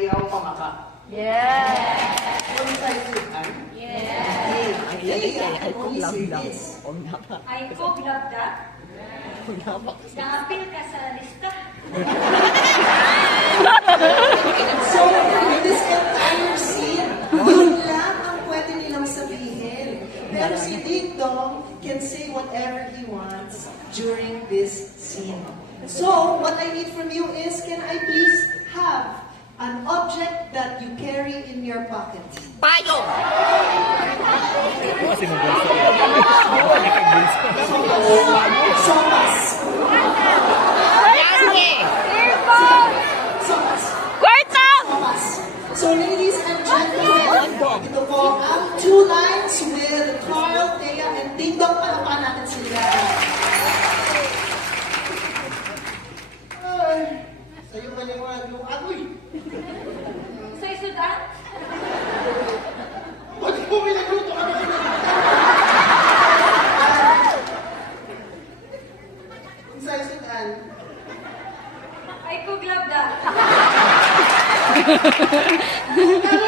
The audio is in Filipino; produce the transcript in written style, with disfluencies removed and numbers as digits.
ayaw pamaka. Yes. Kung tayo sudan, Yes. I only say this. Ay ko, glabda. Nakapil ka sa lista. So, in this entire scene, yun lang ang pwede nilang sabihin. Pero si Ding Dong can say whatever he wants during this scene. So, what I need from you is, can I please have an object that you carry in your pocket? Payong. Sopas. Yangge. Sopas. Kwarto. Sopas. So, ladies and gentlemen, ito po ang two lines with Carl, Thea, and Ding Dong. Palapakan natin sila. Ay, sa'yo maliwanag yung agoy. Sa isudan? Ba't mo pinagluto kami? Sa isudan. Ay ko, glabda. Pero